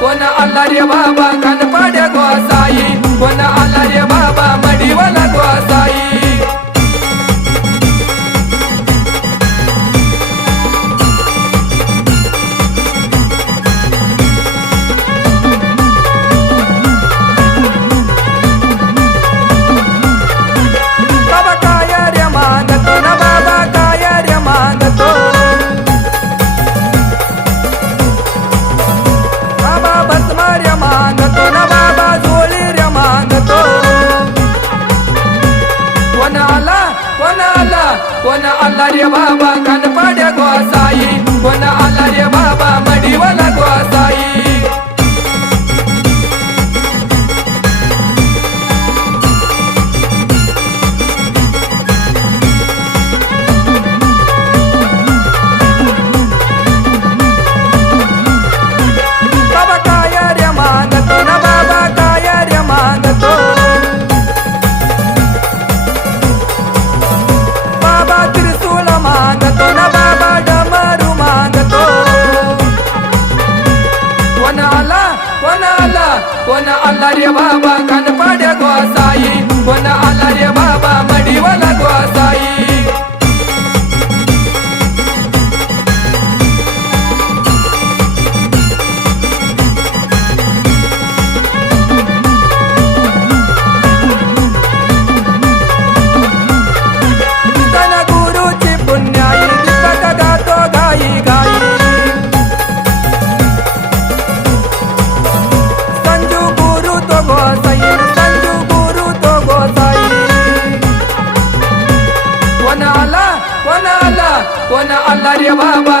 कोण आला कोण रे बाबा रे बाबा Baba. কোন আল্লাহ রে বাবা